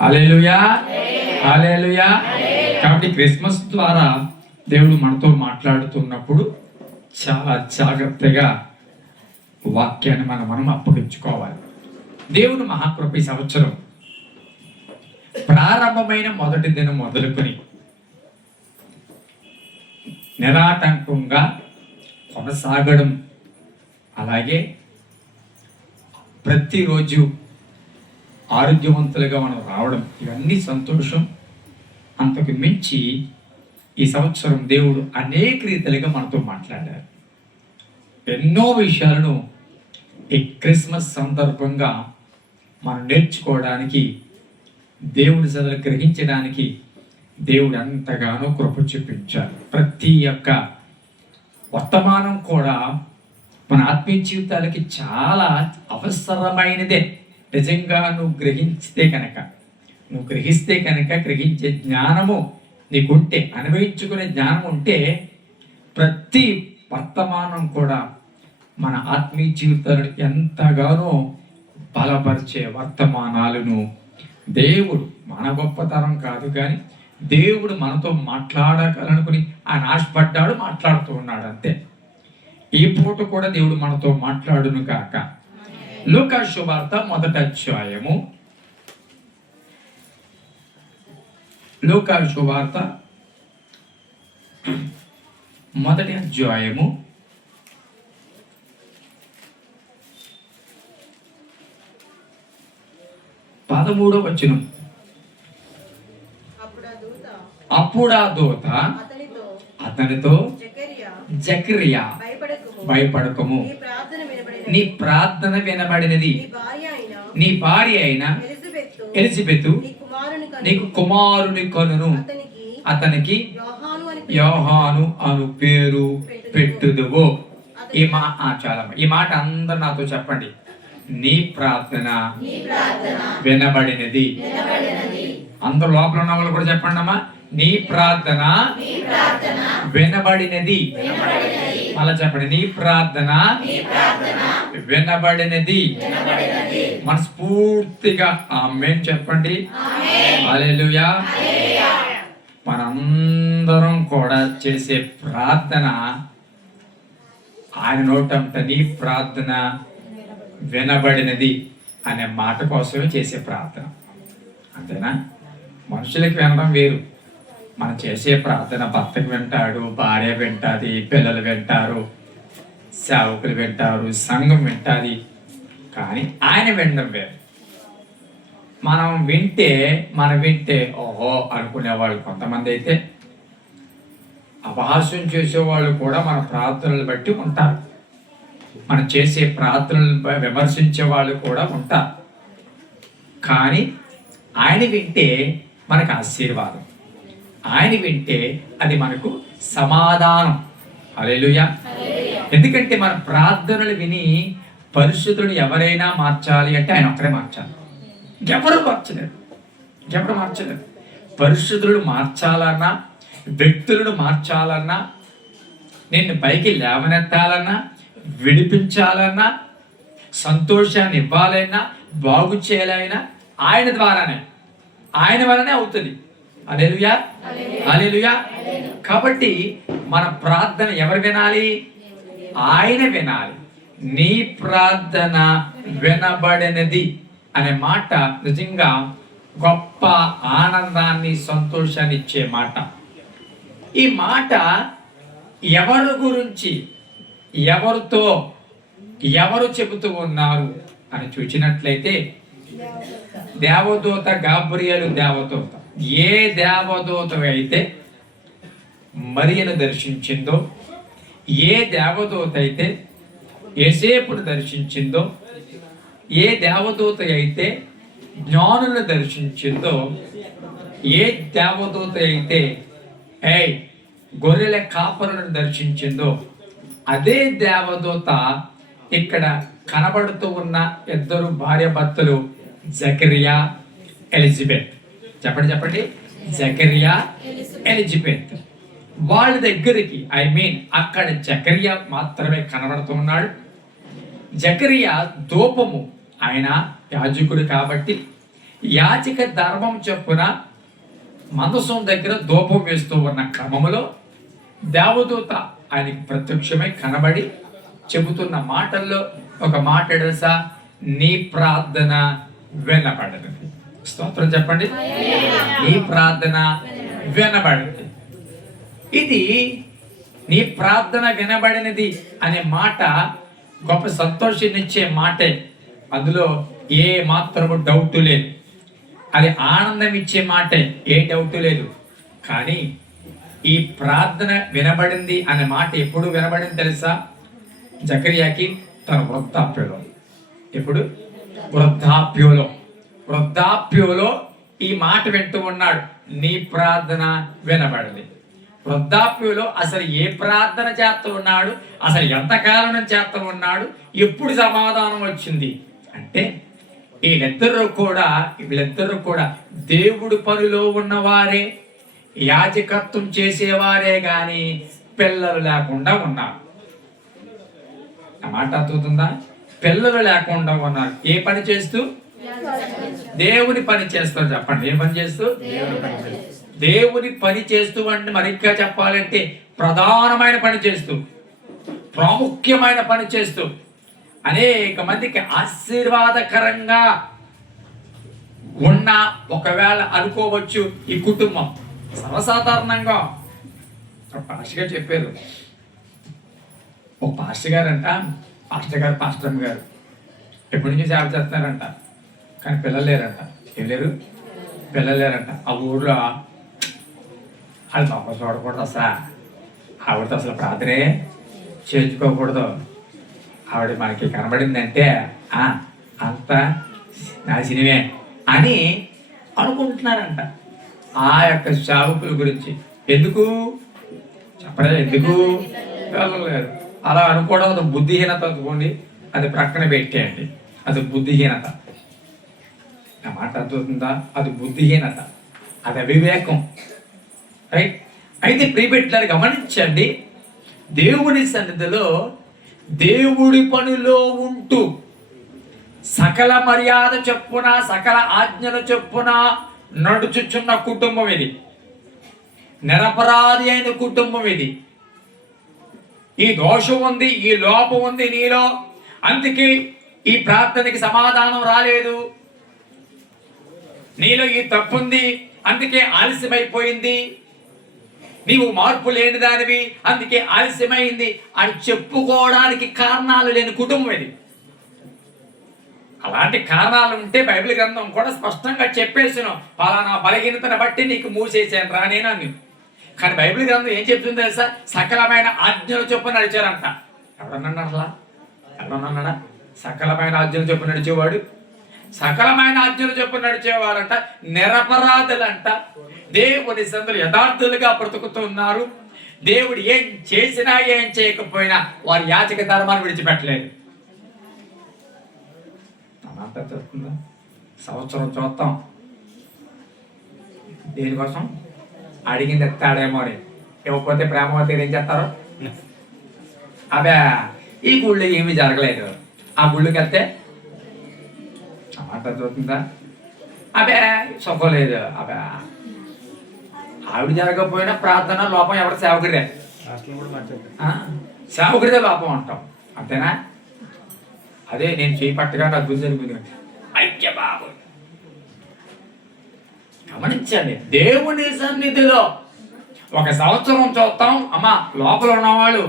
హల్లెలూయా, హల్లెలూయా. కాబట్టి క్రిస్మస్ ద్వారా దేవుడు మనతో మాట్లాడుతున్నప్పుడు చాలా జాగ్రత్తగా వాక్యాన్ని మనం అప్పగించుకోవాలి. దేవుని మహాకృప ఈ సంవత్సరం ప్రారంభమైన మొదటి దినం మొదలుకొని నిరాటంకంగా కొనసాగడం, అలాగే ప్రతిరోజు ఆరోగ్యవంతులుగా మనం రావడం, ఇవన్నీ సంతోషం. అంతకు మించి ఈ సంవత్సరం దేవుడు అనేక రీతిలుగా మనతో మాట్లాడారు. ఎన్నో విషయాలను ఈ క్రిస్మస్ సందర్భంగా మనం నేర్చుకోవడానికి, దేవుడి చదువు గ్రహించడానికి దేవుడు ఎంతగానో కృప చూపించారు. ప్రతి ఒక్క వర్తమానం కూడా మన ఆత్మీయ జీవితాలకి చాలా అవసరమైనదే. నిజంగా నువ్వు గ్రహిస్తే కనుక గ్రహించే జ్ఞానము నీకుంటే, అనుభవించుకునే జ్ఞానం ఉంటే, ప్రతి వర్తమానం కూడా మన ఆత్మీయ జీవితాలను ఎంతగానో బలపరిచే వర్తమానాలను దేవుడు, మన గొప్పతనం కాదు కానీ దేవుడు మనతో మాట్లాడగలనుకుని ఆయన ఆశపడ్డాడు, మాట్లాడుతూ ఉన్నాడు. అంతే. ఈ పూట కూడా దేవుడు మనతో మాట్లాడును కాక. లూకా శుభవార్త మొదటి అధ్యాయము, లూకా శుభవార్త మొదటి అధ్యాయము 13వ వచనం. అప్పుడు ఆ దూత అతనితో, జకరియా భయపడకము, నీ ప్రార్థన వినబడినది, నీ భార్య అయిన ఎలిజబెతు నీకు కుమారుని కనును, అతనికి యోహాను అను పేరు పెట్టుదువు. ఈ మాట అందరు నాతో చెప్పండి. నీ ప్రార్థన వినబడినది. అందరు లోపల ఉన్న వాళ్ళు కూడా చెప్పండి అమ్మా. నీ ప్రార్థన వినబడినది. మళ్ళా చెప్పండి. నీ ప్రార్థన వినబడినది. మనస్ఫూర్తిగా ఆమేన్ చెప్పండి. హల్లెలూయా. మనందరం కూడా చేసే ప్రార్థన ఆయన నోటంట నీ ప్రార్థన వినబడినది అనే మాట కోసమే చేసే ప్రార్థన. అంతేనా? మనుషులకి వినడం వేరు. మనం చేసే ప్రార్థన భర్తకు వింటాడు, భార్య వింటాది, పిల్లలు వింటారు, సేవకులు వింటారు, సంఘం వింటాది. కానీ ఆయన వినడం వేరు. మనం వింటే ఓహో అనుకునేవాళ్ళు కొంతమంది అయితే, అపహాస్యం చేసేవాళ్ళు కూడా మన ప్రార్థనలు బట్టి ఉంటారు. మనం చేసే ప్రార్థనలు విమర్శించే వాళ్ళు కూడా ఉంటారు. కానీ ఆయన వింటే మనకు ఆశీర్వాదం, ఆయన వింటే అది మనకు సమాధానం. హల్లెలూయా. ఎందుకంటే మన ప్రార్థనలు విని పరిశుద్ధుడు ఎవరైనా మార్చాలి అంటే ఆయన ఒక్కడే మార్చాలి. ఎవరు మార్చలేరు. పరిశుద్ధుడు మార్చాలన్నా, వ్యక్తులను మార్చాలన్నా, నిన్ను పైకి లేవనెత్తాలన్నా, విడిపించాలన్నా, సంతోషాన్ని ఇవ్వాలన్నా, బాగు చేయాలైనా ఆయన ద్వారానే, ఆయన వల్లనే అవుతుంది. హల్లెలూయా, హల్లెలూయా. కాబట్టి మన ప్రార్థన ఎవరు వినాలి? ఆయన వినాలి. నీ ప్రార్థన వినబడినది అనే మాట నిజంగా గొప్ప ఆనందాన్ని, సంతోషాన్ని ఇచ్చే మాట. ఈ మాట ఎవరి గురించి, ఎవరితో, ఎవరు చెబుతూ ఉన్నారు అని చూసినట్లయితే, దేవదూత గాబ్రియేలు దేవదూత. ఏ దేవదూత అయితే మరియను దర్శించిందో, ఏ దేవదూత అయితే యోసేపును దర్శించిందో, ఏ దేవదూత అయితే జ్ఞానులను దర్శించిందో, ఏ దేవదూత అయితే గొర్రెల కాపరులను దర్శించిందో, అదే దేవదూత ఇక్కడ కనబడుతూ ఉన్న ఇద్దరు భార్య భర్తలు జకరియా, ఎలిజబెత్. చెప్పండి. జకరియా, ఎలిజబెత్. వాళ్ళ దగ్గరికి అక్కడ జకరియా మాత్రమే కనబడుతూ ఉన్నాడు. జకరియా ధూపము, ఆయన యాజకుడు కాబట్టి యాజక ధర్మం చొప్పున మందసం దగ్గర ధూపం వేస్తూ ఉన్న క్రమములో దేవదూత ఆయనకి ప్రత్యక్షమై కనబడి చెబుతున్న మాటల్లో ఒక మాట తెలుసా? నీ ప్రార్థన వినబడదు. స్తోత్రం చెప్పండి. నీ ప్రార్థన వినబడింది. ఇది నీ ప్రార్థన వినబడినది అనే మాట గొప్ప సంతోషాన్నిచ్చే మాటే. అందులో ఏ మాత్రము డౌట్ లేదు. అది ఆనందం ఇచ్చే మాటే, ఏ డౌట్ లేదు. కానీ ఈ ప్రార్థన వినబడింది అనే మాట ఎప్పుడు వినబడింది తెలుసా? జకర్యాకి తన వృద్ధాప్యంలో. ఎప్పుడు? వృద్ధాప్యంలో ఈ మాట వింటూ ఉన్నాడు. నీ ప్రార్థన వినబడింది. వృద్ధాప్యంలో అసలు ఏ ప్రార్థన చేస్తూ ఉన్నాడు, అసలు ఎంతకాలం చేస్తూ ఉన్నాడు, ఎప్పుడు సమాధానం వచ్చింది అంటే వీళ్ళిద్దరూ కూడా దేవుడి పనిలో ఉన్నవారే, యాజకత్వం చేసేవారే గాని పిల్లలు లేకుండా ఉన్నారు. ఆ మాట అర్థమవుతుందా? పిల్లలు లేకుండా ఉన్నారు. ఏ పని చేస్తూ? దేవుని పని చేస్తారు. చెప్పండి, ఏ పని చేస్తూ? దేవుని పని చేస్తూ అంటే మరిగ్గా చెప్పాలంటే ప్రధానమైన పని చేస్తూ, ప్రాముఖ్యమైన పని చేస్తూ, అనేక మందికి ఆశీర్వాదకరంగా ఉన్న ఒకవేళ అనుకోవచ్చు ఈ కుటుంబం. సర్వసాధారణంగా పాస్టర్ గారు చెప్పారు. ఒక పాస్టర్ గారు పాస్టరమ్మ గారు ఎప్పటి నుంచి సేవ చేస్తున్నారంట, కానీ పిల్లలు లేరంట. ఏం లేరు? పిల్లలు లేరంట. ఆ ఊళ్ళో అది పాప చూడకూడదు అసలు. ఆవిడతో అసలు ప్రార్థనే చేయించుకోకూడదు. ఆవిడ మనకి కనబడిందంటే అంత నాశనమే అని అనుకుంటున్నారంట ఆ యొక్క సేవకుల గురించి. ఎందుకు చెప్పలేదు? ఎందుకు వెళ్ళలేదు? అలా అనుకోవడం అది బుద్ధిహీనత అనుకోండి. అది ప్రక్కన పెట్టేయండి. అది బుద్ధిహీనత. నా మాట అర్థమవుతుందా? అది బుద్ధిహీనత, అది అవివేకం. రైట్? అయితే ప్రియబిడ్డలారా గమనించండి, దేవుని సన్నిధిలో దేవుడి పనిలో ఉంటూ సకల మర్యాద చొప్పున, సకల ఆజ్ఞల చొప్పున నడుచుచున్న కుటుంబం ఇది. నిరపరాధి అయిన కుటుంబం ఇది. ఈ దోషం ఉంది, ఈ లోపం ఉంది నీలో, అందుకే ఈ ప్రార్థనకి సమాధానం రాలేదు. నీలో ఈ తప్పు ఉంది, అందుకే ఆలస్యమైపోయింది. నీవు మార్పు లేని దానివి, అందుకే ఆలస్యమైంది అని చెప్పుకోవడానికి కారణాలు లేని కుటుంబం ఇది. అలాంటి కారణాలు ఉంటే బైబిల్ గ్రంథం కూడా స్పష్టంగా చెప్పేసాను, పలానా బలహీనతను బట్టి నీకు మూసేసాను రా నేను. కానీ బైబిల్ గ్రంథం ఏం చెప్తుంది తెలుసా? సకలమైన ఆజ్ఞల చొప్పున నడిచారంట. ఎవరన్నా అసలు? ఎవరన్నాడా? సకలమైన ఆజ్ఞల చొప్పున నడిచేవాడు, సకలమైన ఆజ్ఞల చొప్పున నడిచేవారంట నిరపరాధులంట. దేవుని సందులు యథార్థులుగా బ్రతుకుతున్నారు. దేవుడు ఏం చేసినా ఏం చేయకపోయినా వారి యాచక ధర్మాన్ని విడిచిపెట్టలేదు. సంవత్సరం చూస్తాం దేనికోసం? అడిగింది ఎత్తాడేమో అని. ఇవ్వకపోతే ప్రేమవతి ఏం చేస్తారు? అదే ఈ గుళ్ళు ఏమీ జరగలేదు, ఆ గుళ్ళకి వెళ్తే మాట చూస్తుందా? అబే సుఖం లేదు. అబే ఆవిడ జరగకపోయినా ప్రార్థన లోపం ఎవరి సేవకుడిదే, సేవకుడిదే లోపం అంటాం. అంతేనా? అదే నేను చేపట్టగా నాకు గురి జరిగింది. అయ్య బాబు గమనించండి, దేవుని సన్నిధిలో ఒక సంవత్సరం చూస్తాం. అమ్మా లోపల ఉన్నవాళ్ళు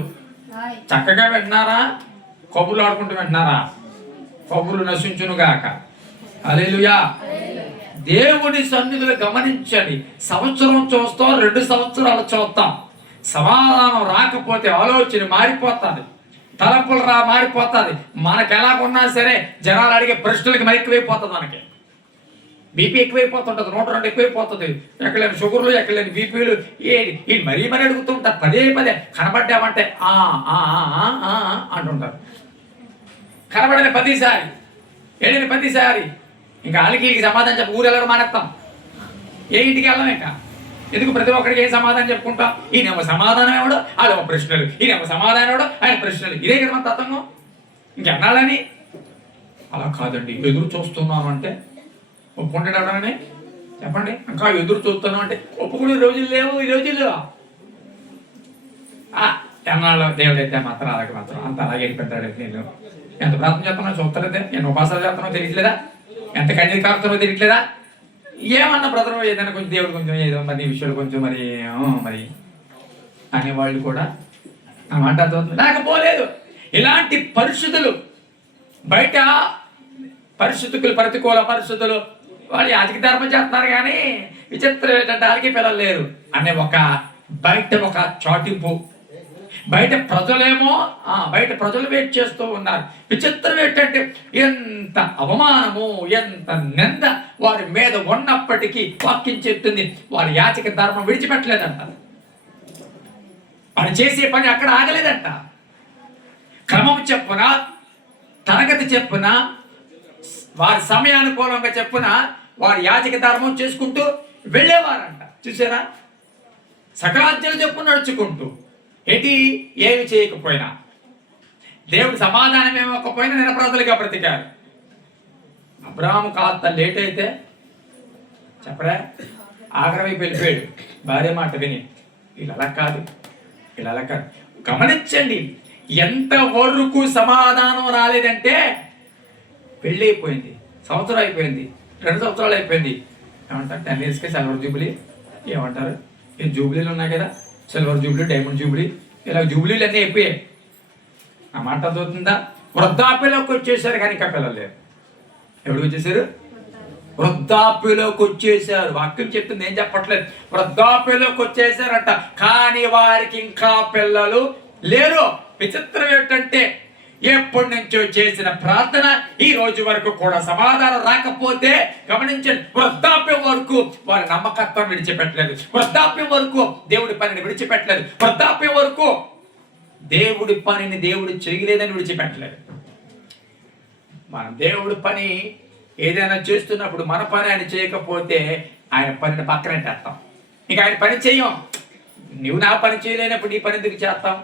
చక్కగా వింటున్నారా? కబుర్లు ఆడుకుంటూ వింటున్నారా? కబుర్లు నశించునుగాక. హల్లెలూయా. దేవుని సన్నిధిలో గమనించండి, సంవత్సరం చూస్తాం, 2 సంవత్సరాలు చూస్తాం, సమాధానం రాకపోతే ఆలోచన మారిపోతుంది, తలపులు మారిపోతుంది. మనకు ఎలాగున్నా సరే జనాలు అడిగే ప్రశ్నలకి మరి ఎక్కువైపోతుంది. మనకి బీపీ ఎక్కువైపోతుంటుంది, 102 ఎక్కువైపోతుంది. ఎక్కలేని షుగర్లు, ఎక్కలేని బీపీలు, ఈ మరీ మరీ అడుగుతుంటారు. పదే కనబడ్డామంటే అంటుంటారు. కనబడని 10సారి, వెళ్ళిన 10సారి ఇంకా వాళ్ళకి సమాధానం చెప్పి ఊరు వెళ్ళడం మానేస్తాం. ఏ ఇంటికి వెళ్ళాం ఇంకా. ఎందుకు? ప్రతి ఒక్కరికి ఏం సమాధానం చెప్పుకుంటాం? ఈయనేమో సమాధానం ఎవడో వాళ్ళేమో ప్రశ్నలు, ఈయనేమో సమాధానం ఎవడో ఆయన ప్రశ్నలు. ఇదే కదా మన తత్వంగం. ఇంకెన్నాళ్ళని? అలా కాదండి, ఎదురు చూస్తున్నాను అంటే ఒప్పుకుంటాడు ఎవడని చెప్పండి? ఇంకా ఎదురు చూస్తున్నాం అంటే ఒప్పుకునే రోజులు లేవు ఈ రోజుల్లో. ఎన్నాళ్ళు దేవుడైతే మాత్రం అలాగే మాత్రం అంత అలాగే వెళ్ళిపోతాడు. నేను ఎంత ప్రార్థన చేస్తున్నావు చూస్తారైతే, నేను ఉపాసాలు చేస్తున్నావు తెలియట్లేదా? ఎంత కన్నీరు కారుతున్నావో తెలియట్లేదా? ఏమన్నా బ్రదర్ ఏదైనా కొంచెం దేవుడు కొంచెం ఏదో మరి విషయాలు కొంచెం మరి మరి అనేవాళ్ళు కూడా ఆ మాట లేకపోలేదు. ఇలాంటి పరిస్థితులు బయట పరిస్థితులు ప్రతికూల పరిస్థితులు వాళ్ళు యాజక ధర్మం చేస్తున్నారు, కానీ విచిత్రం ఏంటంటే వాళ్ళకి పిల్లలు లేరు అనే ఒక బయట ఒక చాటింపు. బయట ప్రజలేమో బయట ప్రజలు వెయిట్ చేస్తూ ఉన్నారు. విచిత్రం ఏంటంటే ఎంత అవమానము ఎంత నింద వారి మీద ఉన్నప్పటికీ వాక్యం చెప్తుంది వారి యాజక ధర్మం విడిచిపెట్టలేదంట. వారు చేసే పని అక్కడ ఆగలేదంట. క్రమం చెప్పున తరగతి చెప్పున వారి సమయానుకూలంగా చెప్పున వారి యాజక ధర్మం చేసుకుంటూ వెళ్ళేవారంట. చూసారా? సకలాజ్ఞలు చెప్పు నడుచుకుంటూ ఏంటి ఏమి చేయకపోయినా దేవుడు సమాధానం ఇవ్వకపోయినా నిరపరాధులుగా బ్రతికారు. అబ్రాహాము కాస్త లేట్ అయితే చెప్పరా ఆఖరి వైపు వెళ్ళిపోయాడు భార్య మాట విని. ఇలా కాదు. గమనించండి, ఎంతవరకు సమాధానం రాలేదంటే పెళ్ళి అయిపోయింది, సంవత్సరం అయిపోయింది, 2 సంవత్సరాలు అయిపోయింది. ఏమంటారు 10 yearsకి సిల్వర్ జూబ్లీ ఏమంటారు? ఈ జూబ్లీలు ఉన్నాయి కదా, సిల్వర్ జూబ్లీ, డైమండ్ జూబ్లీ, ఇలా జూబ్లీలు అన్నీ అయిపోయాయి. ఆ మాట అర్థమవుతుందా? వృద్ధాప్యలోకి వచ్చేసారు కానీ ఇంకా పిల్లలు లేరు. ఎప్పుడు వచ్చేసారు? వృద్ధాప్యలోకి వచ్చేసారు. వాక్యం చెప్తుంది, ఏం చెప్పట్లేదు. వృద్ధాప్యలోకి వచ్చేసారట, కానీ వారికి ఇంకా పిల్లలు లేరు. విచిత్రం ఏంటంటే ఎప్పటి నుంచో చేసిన ప్రార్థన ఈ రోజు వరకు కూడా సమాధానం రాకపోతే గమనించండి, వృద్ధాప్యం వరకు వారి నమ్మకత్వం విడిచిపెట్టలేదు, వృద్ధాప్యం వరకు దేవుడి పనిని విడిచిపెట్టలేదు, వృద్ధాప్యం వరకు దేవుడి పనిని దేవుడు చేయలేదని విడిచిపెట్టలేదు. మనం దేవుడి పని ఏదైనా చేస్తున్నప్పుడు మన పని ఆయన చేయకపోతే ఆయన పనిని పక్కన పెట్టేస్తాం. ఇంకా ఆయన పని చేయం. నువ్వు నా పని చేయలేనప్పుడు నీ పని ఎందుకు చేస్తాం?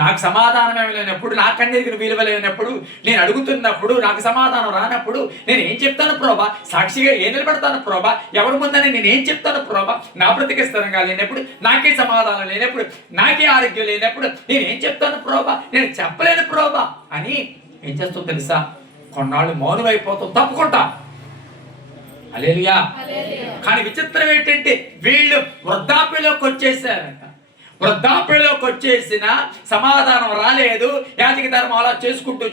నాకు సమాధానం ఏమి లేనప్పుడు, నా కన్నీరికి విలువ లేనప్పుడు, నేను అడుగుతున్నప్పుడు నాకు సమాధానం రానప్పుడు నేను ఏం చెప్తాను ప్రభా? సాక్షిగా ఏం నిలబడతాను ప్రభా? ఎవరి ముందని నేను ఏం చెప్తాను ప్రభా? నా బ్రతికిస్తరంగా లేనప్పుడు, నాకే సమాధానం లేనప్పుడు, నాకే ఆరోగ్యం లేనప్పుడు నేను ఏం చెప్తాను ప్రభా? నేను చెప్పలేను ప్రభా అని ఏం చేస్తావు తెలుసా? కొన్నాళ్ళు మౌనం అయిపోతాం, తప్పుకుంటా. హల్లెలూయా. కానీ విచిత్రం ఏంటంటే వీళ్ళు వృద్ధాప్యలోకి వచ్చేసారంట. వృద్ధాప్యలోకి వచ్చేసిన సమాధానం రాలేదు. యాజక ధర్మం అలా చేసుకుంటూ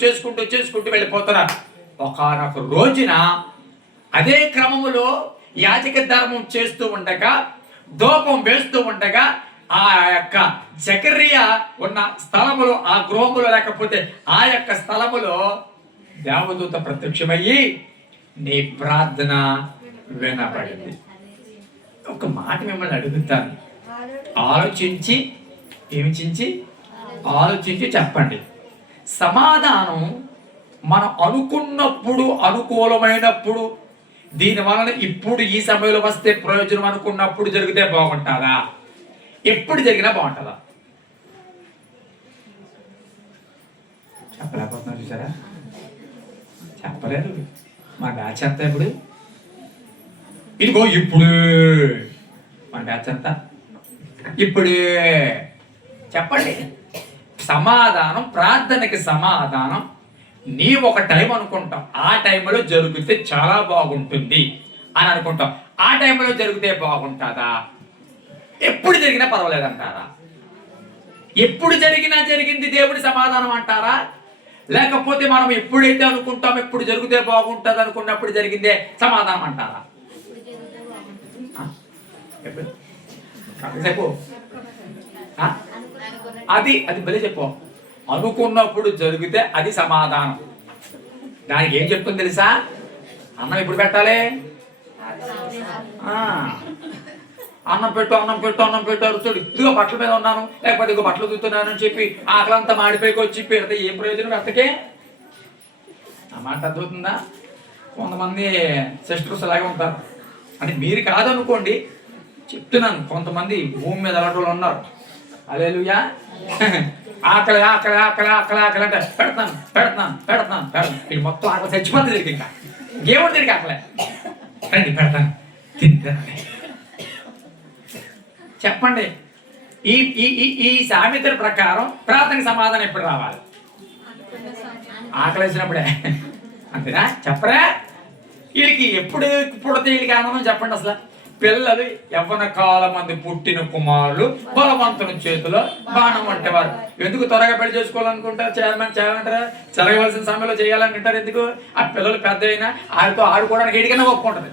వెళ్ళిపోతున్నారు. ఒకానొక రోజున అదే క్రమములో యాజక ధర్మం చేస్తూ ఉండగా, ధూపం వేస్తూ ఉండగా ఆ యొక్క జకర్యా ఉన్న స్థలములో, ఆ గృహములో లేకపోతే ఆ యొక్క స్థలములో దేవదూత ప్రత్యక్షమయ్యి నీ ప్రార్థన వినబడింది. ఒక మాట మిమ్మల్ని అడుగుతాను, ఆలోచించి చెప్పండి. సమాధానం మనం అనుకున్నప్పుడు, అనుకూలమైనప్పుడు, దీని వలన ఇప్పుడు ఈ సమయంలో వస్తే ప్రయోజనం అనుకున్నప్పుడు జరిగితే బాగుంటుందా? ఎప్పుడు జరిగినా బాగుంటుందా? చెప్పలేకపోతున్నా. చూసారా? చెప్పలేరు. మా బ్యాచ్ అంతా ఇప్పుడు ఇదిగో ఇప్పుడు మన బ్యాచ్ అంతా ఇప్పుడే చెప్పండి. సమాధానం, ప్రార్థనకి సమాధానం నీ ఒక టైం అనుకుంటాం, ఆ టైంలో జరిగితే చాలా బాగుంటుంది అని అనుకుంటాం. ఆ టైంలో జరిగితే బాగుంటుందా? ఎప్పుడు జరిగినా పర్వాలేదంటారా? ఎప్పుడు జరిగినా జరిగింది దేవుడి సమాధానం అంటారా? లేకపోతే మనం ఎప్పుడైతే అనుకుంటాం, ఎప్పుడు జరిగితే బాగుంటుంది అనుకున్నప్పుడు జరిగిందే సమాధానం అంటారా? చెప్పు. అది భలే చెప్పు. అనుకున్నప్పుడు జరిగితే అది సమాధానం. దానికి ఏం చెప్తుంది తెలుసా? అన్నం ఎప్పుడు పెట్టాలి? అన్నం పెట్టు అరుస్తాడు. ఇదిగో బట్టల మీద ఉన్నాను, లేకపోతే ఇదిగో బట్టలు దుతున్నాను అని చెప్పి ఆకలంతా మాడిపోయి వచ్చి పెడితే ఏం ప్రయోజనం? పెట్టకే. ఆ మాట అర్థమవుతుందా? కొంతమంది సిస్టర్స్ అలాగే ఉంటారు. అంటే మీరు కాదనుకోండి, చెప్తున్నాను. కొంతమంది భూమి మీద అలాంటి వాళ్ళు ఉన్నారు. హల్లెలూయా. ఆకలి అంటే పెడతాను. ఇది మొత్తం ఆకలి చచ్చిపోతుంది. తిరిగి ఇంకా ఏముంది తిరిగి ఆకలే. రండి పెడతాను తింటాను. చెప్పండి, ఈ ఈ ఈ సామెతల ప్రకారం ప్రార్థనకి సమాధానం ఎప్పుడు రావాలి? ఆకలేసినప్పుడే. అంతేనా? చెప్పరా? వీళ్ళకి ఎప్పుడు పుడితే వీళ్ళకి ఆనందం చెప్పండి. అసలు పిల్లలు యవ్వన కాలం మంది పుట్టిన కుమారులు బలవంతుని చేతిలో బాణం పట్టేవారు. ఎందుకు త్వరగా పెళ్లి చేసుకోవాలనుకుంటారు? చేయాలంటారా? జరగవలసిన సమయంలో చేయాలనుకుంటారు. ఎందుకు? ఆ పిల్లలు పెద్ద అయినా ఆడితో ఆడుకోవడానికి ఏడికైనా ఒప్పుకుంటుంది.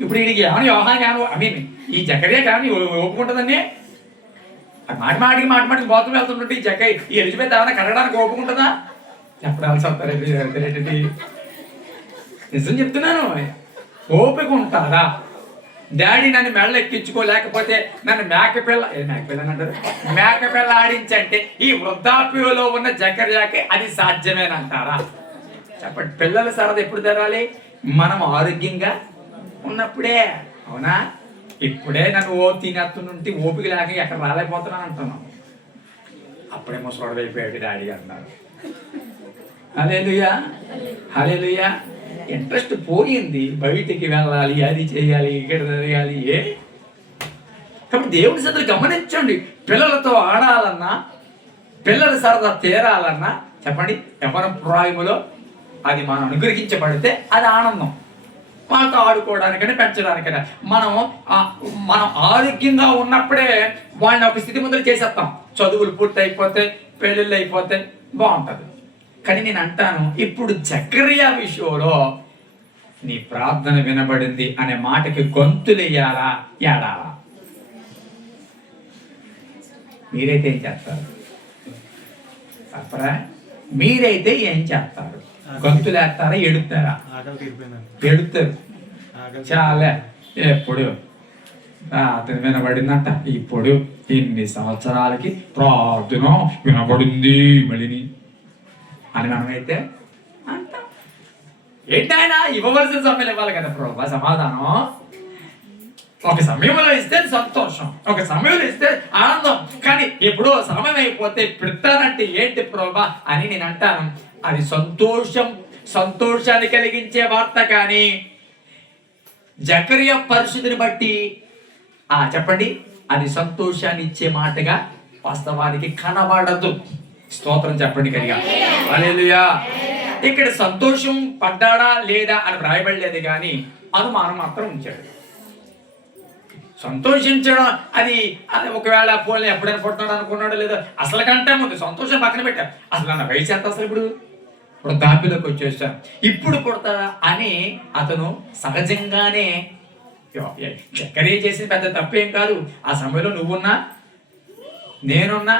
ఇప్పుడు వీడికి ఏమైనా వ్యవహారం కానీ ఈ జకరియా కానీ ఒప్పుకుంటుందండి. మాటికి బాత్రూమ్ వెళ్తుంటే ఈ జక్క ఈ ఎలిజబెత్ ఏమైనా కడగడానికి ఒప్పుకుంటుందా? చెప్పడాల్సి వస్తారు. నిజం చెప్తున్నాను. ఓపిక ఉంటారా? డాడీ నన్ను మెడలు ఎక్కించుకోలేకపోతే నన్ను మేకపిల్ల అంటారు, మేకపిల్ల ఆడించంటే ఈ వృద్ధాప్యంలో ఉన్న జకర్యాకి అది సాధ్యమేనంటారా? చెప్పండి. పిల్లల సరదా ఎప్పుడు తెరాలి? మనం ఆరోగ్యంగా ఉన్నప్పుడే. అవునా? ఇప్పుడే నన్ను తినేస్తుంటే ఓపిక లేక ఎక్కడ రాలేకపోతున్నాను అంటున్నాను. అప్పుడే ముసలోడు అయిపోయాడు డాడీ అన్నారు. హల్లెలూయా, హల్లెలూయా. ఇంట్రెస్ట్ పోయింది. బయటికి వెళ్ళాలి, అది చేయాలి, ఇక్కడ చేయాలి. కాబట్టి దేవుని సరదా గమనించండి. పిల్లలతో ఆడాలన్నా, పిల్లల సరదా తీరాలన్నా చెప్పండి, ఎవరి ప్రాయములో అది మనం అనుగ్రహించబడితే అది ఆనందం. వాళ్ళతో ఆడుకోవడానికైనా పెంచడానికైనా మనం ఆరోగ్యంగా ఉన్నప్పుడే వాళ్ళని ఒక స్థితి ముందర చేసేస్తాం. చదువులు పూర్తి అయిపోతే, పెళ్ళిళ్ళు అయిపోతే బాగుంటుంది. కానీ నేను అంటాను, ఇప్పుడు జకర్యా విషయంలో నీ ప్రార్థన వినబడింది అనే మాటకి గొంతులేయాలా, ఏడాలా? మీరైతే ఏం చేస్తారు? చెప్పరా? మీరైతే ఏం చేస్తారు? గొంతులేస్తారా? ఎడుతారా? ఎడుతారు. చాలా. ఎప్పుడు అతను వినబడిందంట. ఇప్పుడు ఇన్ని సంవత్సరాలకి ప్రార్థన వినబడింది మళ్ళీ అని మనమైతే అంటాం. ఏంటైనా ఇవ్వవలసిన సమయం ఇవ్వాలి కదా ప్రభా సమాధానం. ఒక సమయంలో ఇస్తే సంతోషం, ఒక సమయంలో ఇస్తే ఆనందం. కానీ ఎప్పుడో సమయం అయిపోతే పెడతానంటే ఏంటి ప్రభా అని నేను అంటాను. అది సంతోషాన్ని కలిగించే వార్త. కానీ జకర్యా పరిస్థితిని బట్టి చెప్పండి, అది సంతోషాన్ని ఇచ్చే మాటగా వాస్తవానికి కనబడదు. స్తోత్రం చెప్పండి కరిగా. హల్లెలూయా. ఇక్కడ సంతోషం పడ్డాడా లేదా అని వ్రాయబడలేదు, కానీ అనుమానం మాత్రం ఉంచాడు. సంతోషించడం అది ఒకవేళ పోలే ఎప్పుడైనా పుట్టినాడు అనుకున్నాడో లేదో అసలు కంటే ముందు సంతోషం పక్కన పెట్టారు. అసలు నా వయసు ఎంత? అసలు ఇప్పుడు వృద్ధాప్యలోకి వచ్చేసాను, ఇప్పుడు పుడతాడా అని అతను సహజంగానే. జకర్యా చేసిన పెద్ద తప్పేం కాదు. ఆ సమయంలో నువ్వున్నా నేనున్నా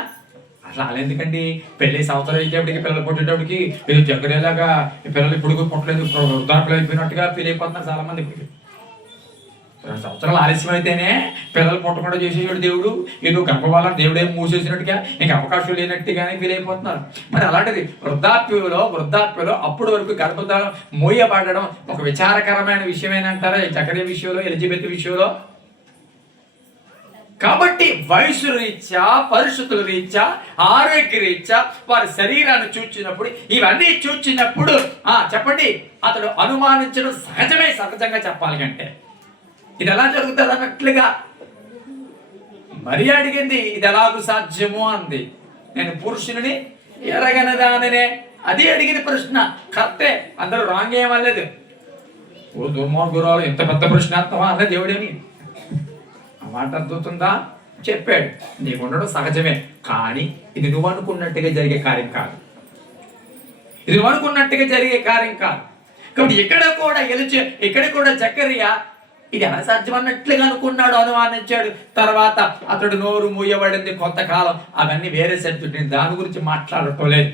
అట్లా అలా ఎందుకండి? పెళ్లి సంవత్సరం అయ్యేటప్పటికి పిల్లలు పుట్టేటప్పటికి ఏదో జకర్యాలాగా పిల్లలు ఇప్పుడు పుట్టలేదు, వృద్ధాప్యలో అయిపోయినట్టుగా ఫీల్ అయిపోతున్నారు చాలా మంది. 2 సంవత్సరాలు ఆలస్యం అయితేనే పిల్లలు పుట్టకుండా చేసేవాడు దేవుడు. ఏదో గర్భవాళ్ళని దేవుడేం మూసేసినట్టుగా నీకు అవకాశం లేనట్టుగానే ఫీల్ అయిపోతున్నారు. మరి అలాంటిది వృద్ధాప్యంలో అప్పటి వరకు గర్భధారం మోయబడడం ఒక విచారకరమైన విషయమేనంటారా జకర్యా విషయంలో, ఎలిజబెత్ విషయంలో? కాబట్టి వయసు రీత్యా, పరిస్థితుల రీత్యా, ఆరోగ్య రీత్యా వారి శరీరాన్ని చూచినప్పుడు, ఇవన్నీ చూచినప్పుడు చెప్పండి, అతడు అనుమానించడం సహజమే. సహజంగా చెప్పాలి అంటే ఇది ఎలా జరుగుతుంది అన్నట్లుగా మరి అడిగింది, ఇది ఎలాగూ సాధ్యము అంది. నేను పురుషుని ఎరగని దానినే. అది అడిగిన ప్రశ్న కరెక్టే, అందరూ రాంగ్ ఏమలేదు. ఓ దుర్మార్గురాలు ఎంత పెద్ద ప్రశ్న అర్థమా అన్న దేవుడేమి మాట అర్థవుతుందా? చెప్పాడు. నీకు ఉండడం సహజమే, కానీ ఇది నువ్వు అనుకున్నట్టుగా జరిగే కార్యం కాదు. కాబట్టి ఇక్కడ కూడా జకర్యా ఇది ఎలా సాధ్యం అన్నట్లుగా అనుకున్నాడు, అనుమానించాడు. తర్వాత అతడు నోరు మూయబడింది కొంతకాలం. అవన్నీ వేరే సబ్జెక్ట్, నేను దాని గురించి మాట్లాడటం లేదు.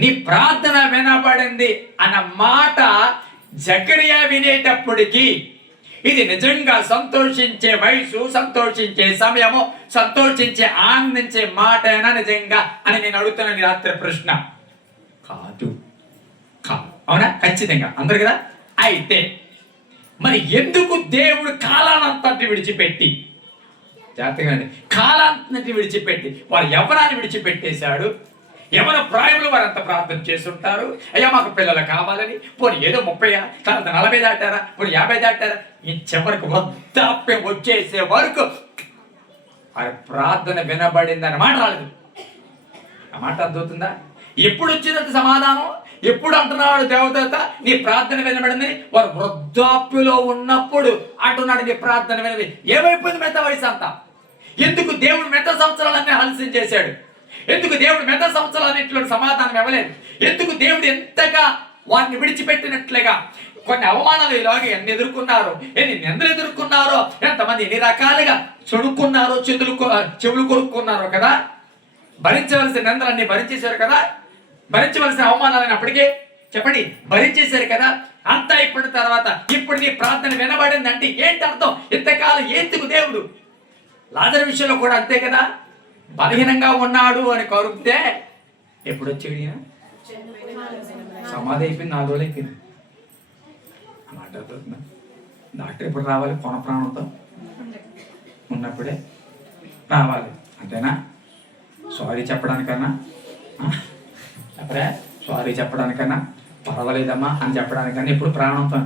నీ ప్రార్థన వినబడింది అన్న మాట జకర్యా వినేటప్పటికీ ఇది నిజంగా సంతోషించే వయసు, సంతోషించే సమయము, సంతోషించే ఆనందించే మాటైనా నిజంగా అని నేను అడుగుతున్నాను రాత్రి ప్రశ్న. కాదు. అవునా? ఖచ్చితంగా అందరు కదా. అయితే మరి ఎందుకు దేవుడు కాలానంతటి విడిచిపెట్టి, జాగ్రత్తగా కాలాంతటి విడిచిపెట్టి వారి యవ్వనాన్ని విడిచిపెట్టేశాడు? యవన ప్రాయంలో వారంతా ప్రార్థన చేస్తుంటారు. అయ్యా మాకు పిల్లలు కావాలని. పోనీ ఏదో 30 తర్వాత 40 దాటారా, పోనీ 50 దాటారా, ఈ చివరికి వృద్ధాప్యం వచ్చేసే వరకు వారి ప్రార్థన వినబడిందని మాట రాలేదు. ఆ మాట అర్థమవుతుందా? ఎప్పుడు వచ్చిందంత సమాధానం? ఎప్పుడు అంటున్నాడు దేవదూత నీ ప్రార్థన వినబడింది? వారు వృద్ధాప్యలో ఉన్నప్పుడు అంటున్నాడు నీ ప్రార్థన వినది. ఏమైపోయింది మిగతా వయసు అంతా? ఎందుకు దేవుడు మిగతా సంవత్సరాలన్నీ ఆలస్యం చేశాడు? ఎందుకు దేవుడు మిగతా సంవత్సరాలన్నింటిలో సమాధానం ఇవ్వలేదు? ఎందుకు దేవుడు ఎంతగా వారిని విడిచిపెట్టినట్లుగా కొన్ని అవమానాలు ఇలాగే ఎన్ని ఎదుర్కొన్నారో, ఎన్ని నిందలు ఎదుర్కొన్నారో, ఎంతమంది ఎన్ని రకాలుగా చెడుకున్నారో, చెవులు కొనుక్కున్నారో కదా. భరించవలసిన నిందలన్నీ భరించేశారు కదా. భరించవలసిన అవమానాలను అప్పటికే చెప్పండి భరించేశారు కదా. అంతా అయిపోయిన తర్వాత ఇప్పుడు నీ ప్రార్థన వినబడింది అంటే ఏంటి అర్థం? ఇంతకాలం ఎందుకు దేవుడు? లాజరు విషయంలో కూడా అంతే కదా. బలహీనంగా ఉన్నాడు అని కోరితే ఎప్పుడు వచ్చాడు ఈయన? సమాధి అయిపోయింది, 4 రోజులు అయిపోయింది. మాట అవుతుందా? డాక్టర్ ఎప్పుడు రావాలి? కొన ప్రాణంతో ఉన్నప్పుడే రావాలి, అంతేనా? సారీ చెప్పడానికన్నా అప్పుడే సారీ చెప్పడానికన్నా పర్వాలేదమ్మా అని చెప్పడానికన్నా ఎప్పుడు ప్రాణంతో.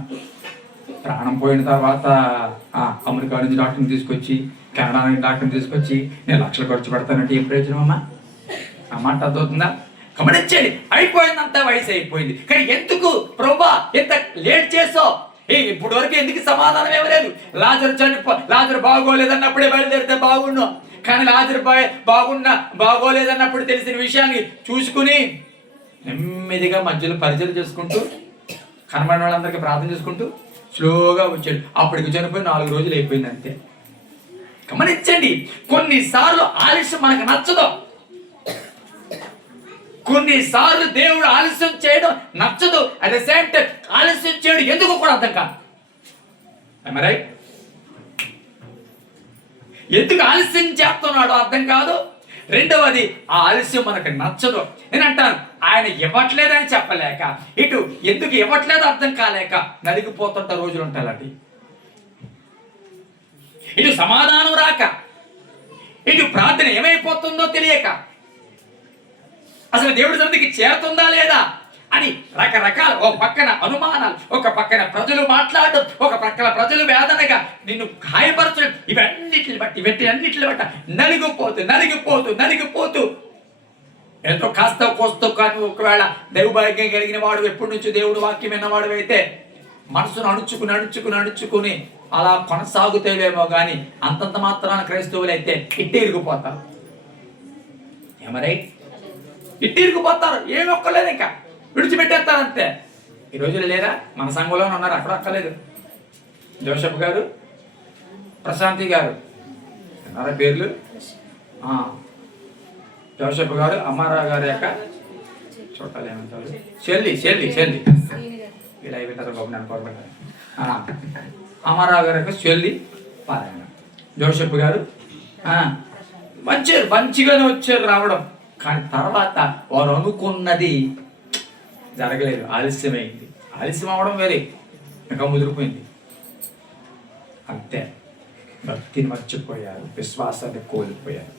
ప్రాణం పోయిన తర్వాత అమెరికా నుంచి డాక్టర్ని తీసుకొచ్చి, కెనడా నుంచి డాక్టర్ని తీసుకొచ్చి నేను లక్షలు ఖర్చు పెడతానంటే ఏం ప్రయోజనం అమ్మా? ఆ మాట అర్థమవుతుందా? గమనించండి, అయిపోయిందంతా వయసు అయిపోయింది. కానీ ఎందుకు ప్రభా ఎంత లేట్ చేసావు? ఇప్పుడు వరకు ఎందుకు సమాధానం ఇవ్వలేదు? లాజరు బాగోలేదన్నప్పుడే బయలుదేరితే బాగుండు. కానీ లాజరు బాగోలేదన్నప్పుడు తెలిసిన విషయాన్ని చూసుకుని నెమ్మదిగా మధ్యలో పరిచయం చేసుకుంటూ కనబడిన వాళ్ళందరికీ ప్రార్థన చేసుకుంటూ స్లోగా వచ్చాడు. అప్పటికి చనిపోయి 4 రోజులు అయిపోయింది అంతే. గమనించండి, కొన్నిసార్లు ఆలస్యం మనకు నచ్చదు. కొన్నిసార్లు దేవుడు ఆలస్యం చేయడం నచ్చదు. అట్ ద సేమ్ టైం ఆలస్యం చేయడం ఎందుకు కూడా అర్థం కాదు. రైట్? ఎందుకు ఆలస్యం చేస్తున్నాడో అర్థం కాదు. రెండవది, ఆ ఆలస్యం మనకు నచ్చదు. నేను అంటాను, ఆయన ఇవ్వట్లేదని చెప్పలేక, ఇటు ఎందుకు ఇవ్వట్లేదు అర్థం కాలేక నలిగిపోతుంట రోజులు ఉంటాయి. అలాంటి ఇటు సమాధానం రాక, ఇటు ప్రార్థన ఏమైపోతుందో తెలియక, అసలు దేవుడి సన్నిధికి చేరుతుందా లేదా అని రకరకాల, ఒక పక్కన అనుమానాలు, ఒక పక్కన ప్రజలు మాట్లాడడం, ఒక పక్కన ప్రజలు వేదనగా నిన్ను గాయపరచడం, ఇవన్నిటిని బట్టి నలిగిపోతూ ఎంతో కాస్త కోస్తో కానీ ఒకవేళ దైవభాగ్యం కలిగిన వాడు, ఎప్పటి నుంచో దేవుడు వాక్యం విన్నవాడు అయితే మనసును అణుచుకుని అలా కొనసాగుతావేమో కానీ అంతంత మాత్రాన క్రైస్తవులు అయితే ఇట్టే ఇరిగిపోతారు. ఏమరైట్? ఇట్టే ఇరిగిపోతారు. ఏమి ఒక్కలేదు, ఇంకా విడిచిపెట్టేస్తారు అంతే. ఈ రోజులు లేదా? మన సంఘంలోనే ఉన్నారు, అక్కడ అక్కలేదు. జోసెఫ్ గారు, ప్రశాంతి గారు అన్నారా పేర్లు? జోసెఫ్ గారు, అమ్మారావు గారి యొక్క చూడాలి ఏమంటారు, చెల్లి ఇలా అయిపోతారు బాబు నన్ను కోరుకుంటారు. అమ్మారావు గారి యొక్క చెల్లి పారాయణ. జోసెఫ్ గారు మంచిగానే వచ్చారు రావడం, కానీ తర్వాత వారు అనుకున్నది జరగలేదు, ఆలస్యమైంది. ఆలస్యం అవడం వేరే, ఇంకా ముదిరిపోయింది అంతే. భక్తిని మర్చిపోయారు, విశ్వాసాన్ని కోల్పోయారు.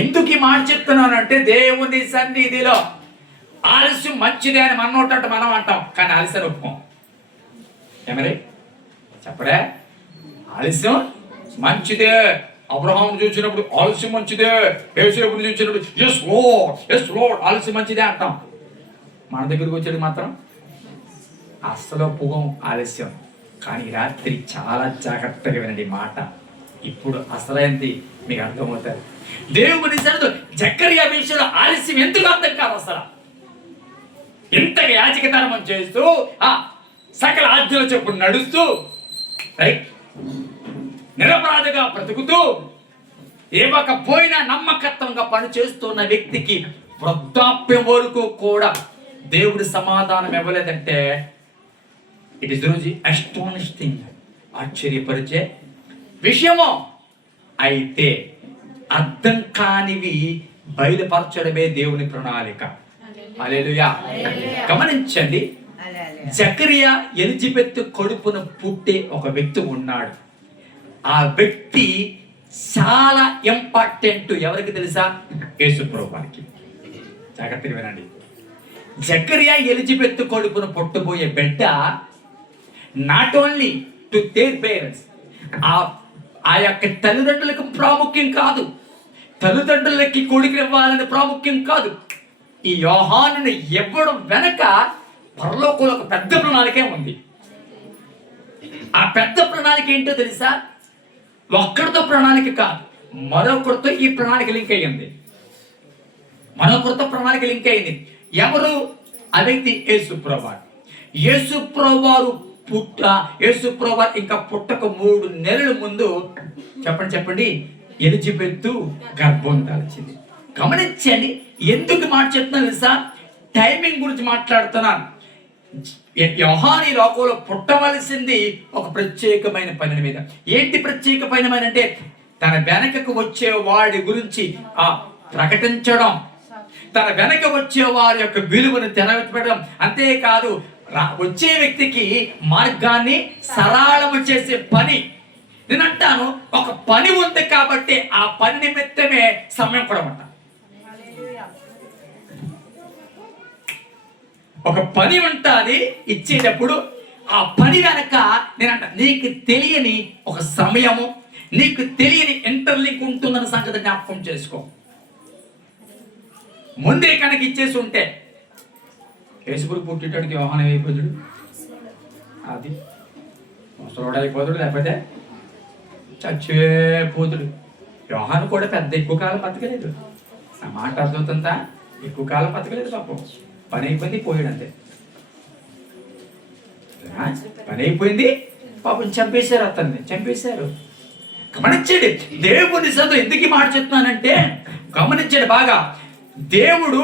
ఎందుకు ఈ మాట చెప్తున్నానంటే, దేవుని సన్నిధిలో ఆలస్యం మంచిదే అని మనోటంటే మనం అంటాం, కానీ ఆలస్యాన్ని ఒప్పుకోం. ఏమరే చెప్పడే? ఆలస్యం మంచిదే. అబ్రహాం చూసినప్పుడు ఆలస్యం మంచిదే, యేసుని చూసినప్పుడు ఎస్ లోడ్ ఆలస్యం మంచిదే అంటాం. మన దగ్గరికి వచ్చేది మాత్రం అస్సలు ఒప్పుకోం ఆలస్యం. కానీ రాత్రి చాలా జాగ్రత్తగా వినండి మాట. ఇప్పుడు అసలైంది మీకు అర్థమవుతారు. దేవుని సన్నిధిలో జకర్యా విషయంలో ఆలస్యం ఎందుకు అర్థం కాదు అసలు. ఇంతగా యాజకధర్మం చేస్తూ సకల ఆజ్ఞల చొప్పున నడుస్తూ నిరపరాధిగా బ్రతుకుతూ ఏవకపోయినా నమ్మకత్వంగా పనిచేస్తున్న వ్యక్తికి వృద్ధాప్యం వరకు కూడా దేవుడు సమాధానం ఇవ్వలేదంటే ఇట్ ఇస్ రోజు అస్టానిషింగ్, ఆశ్చర్యపరిచే విషయము. అయితే అర్థం కానివి బయలుపరచడమే దేవుని ప్రణాళిక. హల్లెలూయా. గమనించండి, జకరియా ఎలిజబెత్ కడుపున పుట్టే ఒక వ్యక్తి ఉన్నాడు. ఆ వ్యక్తి చాలా ఇంపార్టెంట్. ఎవరికి తెలుసా? యేసు ప్రభువుకి. జాగ్రత్తగా వినండి. జకరియా ఎలిజబెత్ కొడుకును పుట్టబోయే బిడ్డ not only to their parents, ఆ యొక్క తల్లిదండ్రులకు ప్రాముఖ్యం కాదు, తల్లిదండ్రులకి కొడుకు ఇవ్వాలని ప్రాముఖ్యం కాదు. ఈ యోహానుని ఇవ్వడం వెనక పరలోకంలో ఒక పెద్ద ప్రణాళికే ఉంది. ఆ పెద్ద ప్రణాళిక ఏంటో తెలుసా? ఒక్కడితో ప్రణాళిక కాదు, మరొకరితో ఈ ప్రణాళిక లింక్ అయ్యింది. మరొకరితో ప్రణాళిక లింక్ అయింది. ఎవరు ఆ వ్యక్తి? యేసుప్రభువారు. యేసుప్రభువారు యేసుప్రభువారు ఇంకా పుట్టక 3 నెలల ముందు చెప్పండి ఎలిజబెత్ గర్భం దాల్చింది. గమనించండి, ఎందుకు మాట చెప్తున్నాను తెలుసా? టైమింగ్ గురించి మాట్లాడుతున్నాను. యోహాను ఈ లోకంలో పుట్టవలసింది ఒక ప్రత్యేకమైన పని మీద. ఏంటి ప్రత్యేకమైన పని అంటే తన వెనకకు వచ్చే వాడి గురించి ప్రకటించడం, తన వెనక వచ్చే వారి యొక్క విలువను తెరవెట్టడం. అంతేకాదు వచ్చే వ్యక్తికి మార్గాన్ని సరళము చేసే పని. నేనంటాను, ఒక పని ఉంది కాబట్టి ఆ పని నిమిత్తమే సమయం కూడా ఉంటా. ఒక పని ఉంటుంది ఇచ్చేటప్పుడు, ఆ పని వెనక నేనంట నీకు తెలియని ఒక సమయము, నీకు తెలియని ఇంటర్లింక్ ఉంటుందన్న సంగతి జ్ఞాపకం చేసుకో. ముందే కనుక ఇచ్చేసి ఉంటే యేసుపుడు పుట్టేటానికి యోహాను అయిపోతుడు, అది ముసలోడు అయిపోతుడు, లేకపోతే చచ్చిపోతుడు. యోహాను కూడా పెద్ద ఎక్కువ కాలం బతకలేదు. ఆ మాట అర్థమవుతుందా? ఎక్కువ కాలం బతకలేదు పాపం. పని అయిపోయింది, పోయాడు అంతే. పని అయిపోయింది, పాపం చంపేశారు, అతన్ని చంపేశారు. గమనించండి, దేవుని సంతో ఎందుకు మాట చెప్తున్నానంటే గమనించండి బాగా. దేవుడు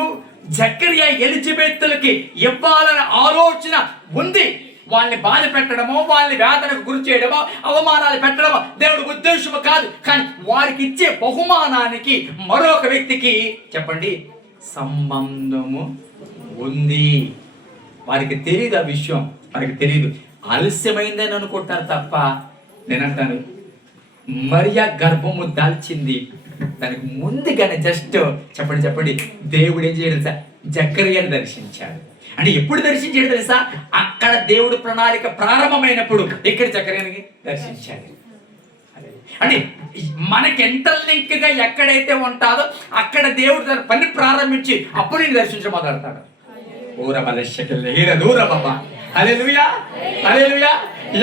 జకరియా ఎలిజబెత్తులకి ఇవ్వాలనే ఆలోచన ఉంది. వాళ్ళని బాధ పెట్టడమో, వాళ్ళని వేదనకు గురి చేయడమో, అవమానాలు పెట్టడమో దేవుడి ఉద్దేశము కాదు. కానీ వారికి ఇచ్చే బహుమానానికి మరొక వ్యక్తికి చెప్పండి సంబంధము ఉంది. వారికి తెలియదు ఆ విషయం, వారికి తెలియదు. ఆలస్యమైందని అనుకుంటారు తప్ప, నేనంటాను మరియా గర్భము దాల్చింది దానికి ముందుగానే జస్ట్ చెప్పండి దేవుడు ఏం చేయడం సార్? జకర్యాను దర్శించాడు. అంటే ఎప్పుడు దర్శించాడు తెలుసా? అక్కడ దేవుడు ప్రణాళిక ప్రారంభమైనప్పుడు ఇక్కడ జకర్యాని దర్శించాడు. అంటే మనకి ఇంటర్లింక్ గా ఎక్కడైతే ఉంటాదో అక్కడ దేవుడు తన పని ప్రారంభించి అప్పుడు నేను దర్శించడం మొదలెడతాడు.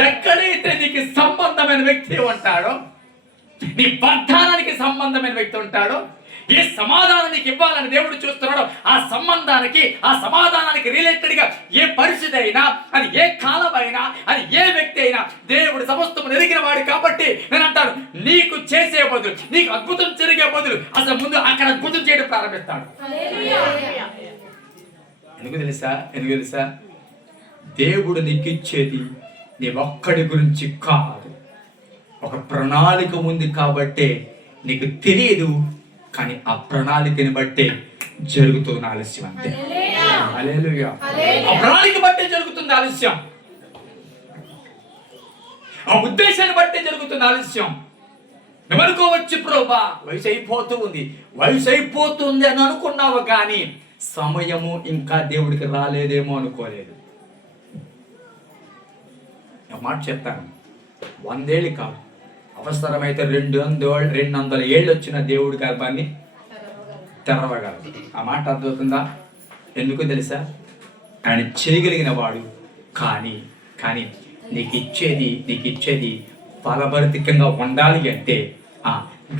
ఎక్కడైతే నీకు సంబంధమైన వ్యక్తి ఉంటాడో, నీ వాగ్దానానికి సంబంధమైన వ్యక్తి ఉంటాడో, ఏ సమాధానానికి ఇవ్వాలని దేవుడు చూస్తున్నాడో ఆ సమాధానానికి రిలేటెడ్ గా ఏ పరిస్థితి అయినా, అది ఏ కాలమైనా, అది ఏ వ్యక్తి అయినా దేవుడు సమస్తము ఎరిగిన వాడు. కాబట్టి నేను అంటాను, నీకు చేసే బదులు, నీకు అద్భుతం జరిగే బదులు అసలు ముందు అక్కడ అద్భుతం చేయడం ప్రారంభిస్తాడు. ఎందుకు తెలుసా? దేవుడు నీకు ఇచ్చేది నీ ఒక్కడి గురించి కాదు, ఒక ప్రణాళిక ఉంది కాబట్టి నీకు తెలియదు. కానీ ఆ ప్రణాళికని బట్టే జరుగుతుంది ఆలస్యం. అంతే. హల్లెలూయా. ఆ ప్రణాళిక బట్టే జరుగుతుంది ఆలస్యం, ఆ ఉద్దేశాన్ని బట్టే జరుగుతుంది ఆలస్యం. ఏమనుకోవచ్చు, ప్రభా వయసు అయిపోతుంది అని అనుకున్నావు, కానీ సమయము ఇంకా దేవుడికి రాలేదేమో అనుకోలేదు. మాట చెప్తాను, 100 ఏళ్ళు కాదు, అవసరమైతే 200 ఏళ్ళు వచ్చిన దేవుడి గర్భాన్ని తెరవగలదు. ఆ మాట అర్థమవుతుందా? ఎందుకు తెలుసా? ఆయన చేయగలిగిన వాడు. కానీ నీకు ఇచ్చేది ఫలభరితంగా ఉండాలి అంటే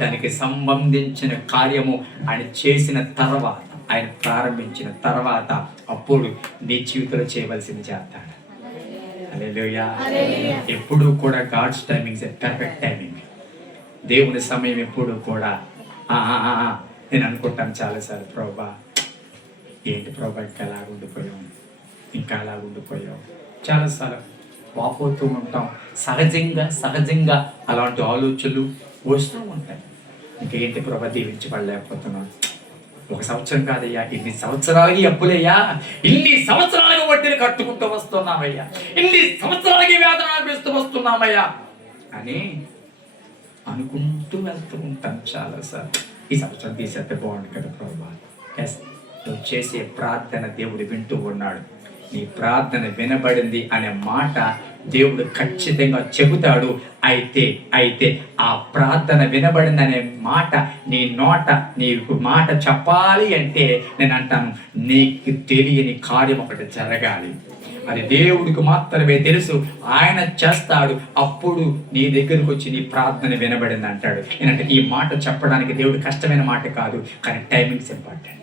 దానికి సంబంధించిన కార్యము ఆయన చేసిన తర్వాత, ఆయన ప్రారంభించిన తర్వాత అప్పుడు నీ జీవితంలో చేయవలసింది చేస్తాడు. హల్లెలూయా. ఎప్పుడు కూడా God's timing is perfect timing. దేవుని సమయం ఎప్పుడు కూడా నేను అనుకుంటాను చాలాసార్లు, ప్రభా ఏంటి ప్రభా ఇంకా అలా ఉండిపోయావు చాలాసార్లు వాపోతూ ఉంటాం. సహజంగా అలాంటి ఆలోచనలు వస్తూ ఉంటాయి. ఇంకేంటి ప్రభా దీవించబడలేకపోతున్నాను, 1 సంవత్సరం కాదయ్యా, ఇన్ని సంవత్సరాలకి అప్పులయ్యా, ఇన్ని సంవత్సరాలుగా వడ్డీలు కట్టుకుంటూ వస్తున్నామయ్యా, ఇన్ని సంవత్సరాలకి వేదన అనిపిస్తూ వస్తున్నామయ్యా అని అనుకుంటూ వెళ్తూ ఉంటాను చాలాసార్లు. ఈ సంవత్సరం తీసేస్తే బాగుంది కదా ప్రభా. నువ్వు చేసే ప్రార్థన దేవుడు వింటూ ఉన్నాడు. నీ ప్రార్థన వినబడింది అనే మాట దేవుడు ఖచ్చితంగా చెబుతాడు. అయితే ఆ ప్రార్థన వినబడింది అనే మాట నీ నోట నీకు మాట చెప్పాలి అంటే నేను అంటాను, నీకు తెలియని కార్యం ఒకటి జరగాలి. అది దేవుడికి మాత్రమే తెలుసు, ఆయన చేస్తాడు. అప్పుడు నీ దగ్గరకు వచ్చి నీ ప్రార్థన వినబడింది అంటాడు. నేనంటే ఈ మాట చెప్పడానికి దేవుడు కష్టమైన మాట కాదు, కానీ timings important.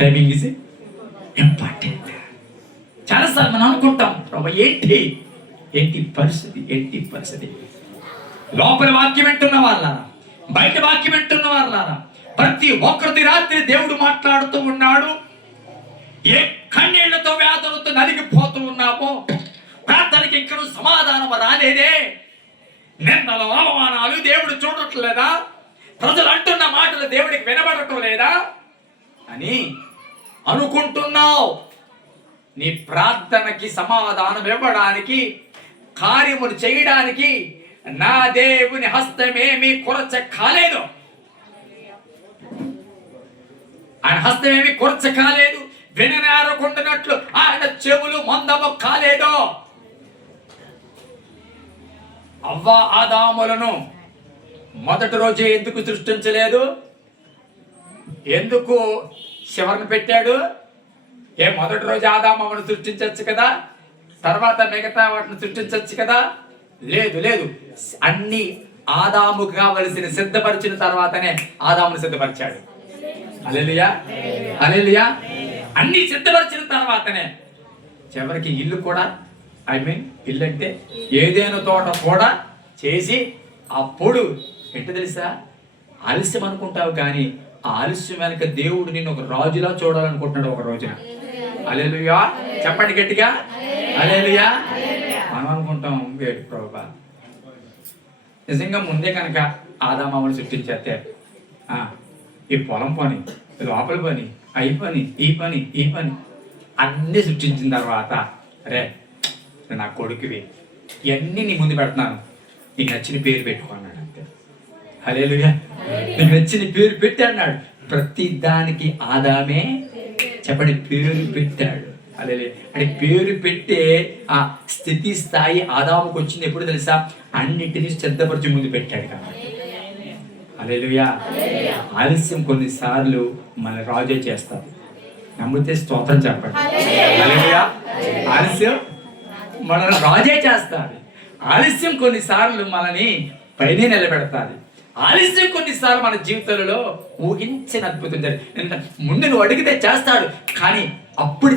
Timing is important. చాలాసార్లు మనం అనుకుంటాం, ప్రభు ఏంటి పరిస్థితి. లోపల వాక్యం వింటున్న వాళ్ళారా, బయట వాక్యం వింటున్న వాళ్ళారా, ప్రతి ఒక్కరిది రాత్రి దేవుడు మాట్లాడుతూ ఉన్నాడు. ఏ కన్నీళ్లతో వ్యాధులతో నలిగిపోతూ ఉన్నామో, ప్రార్థనకి ఇక్కడ సమాధానం రాలేదే, నిందలు అవమానాలు దేవుడు చూడట్లేదా, ప్రజలు అంటున్న మాటలు దేవుడికి వినబడటం లేదా అని అనుకుంటున్నావు. నీ ప్రార్థనకి సమాధానం ఇవ్వడానికి, కార్యములు చేయడానికి నా దేవుని హస్తమేమి కొరచ కాలేదు. ఆయన హస్తమేమి కొరచ కాలేదు. విననేరకుండానట్లు ఆయన చెవులు మందము కాలేదు. అవ్వ ఆదాములను మొదటి రోజే ఎందుకు సృష్టించలేదు? ఎందుకు శివరుని పెట్టాడు? మొదటి రోజు ఆదామును సృష్టించవచ్చు కదా, తర్వాత మిగతా వాటిని సృష్టించవచ్చు కదా? లేదు. అన్ని ఆదాముకు కావలసిన సిద్ధపరిచిన తర్వాతనే ఆదామును సిద్ధపరిచాడు. హల్లెలూయా. అన్ని సిద్ధపరిచిన తర్వాతనే చివరికి ఇల్లు కూడా, ఇల్లు అంటే ఏదైనా తోట కూడా చేసి, అప్పుడు ఏంటో తెలుసా, ఆలస్యం అనుకుంటావు కానీ ఆ ఆలస్యం వెనక దేవుడు నిన్ను ఒక రాజులా చూడాలనుకుంటున్నాడు ఒక రోజున. హల్లెలూయా. చెప్పండి గట్టిగా, హల్లెలూయా. మనం అనుకుంటాం వేడు ప్రభువా, నిజంగా ముందే కనుక ఆదామావుని సృష్టించేస్తే ఈ పొలం పని, లోపల పని, ఈ పని అన్నీ సృష్టించిన తర్వాత, అరే నా కొడుకువి ఇవన్నీ నీ ముందు పెడుతున్నాను, నీకు నచ్చిన పేరు పెట్టుకున్నాడు అంతే. హల్లెలూయా. నీకు నచ్చిన పేరు పెట్టి అన్నాడు. ప్రతి దానికి ఆదామే చెప్పండి పేరు పెట్టాడు. హల్లెలూయా. అంటే పేరు పెట్టే ఆ స్థితి స్థాయి ఆదాముకు వచ్చింది ఎప్పుడు తెలుసా? అన్నిటినీ సిద్ధపరిచి ముందు పెట్టాడు కాబట్టి. హల్లెలూయా. ఆలస్యం కొన్నిసార్లు మన రాజే చేస్తారు. నమ్మితే స్తోత్రం చెప్పండి. హల్లెలూయా. ఆలస్యం మన రాజే చేస్తారు. ఆలస్యం కొన్నిసార్లు మనని పైనే నిలబెడతాది. ఆలస్యం కొన్నిసార్లు మన జీవితంలో ఊహించిన అద్భుతం ముందు నువ్వు అడిగితే చేస్తాడు. కానీ అప్పుడు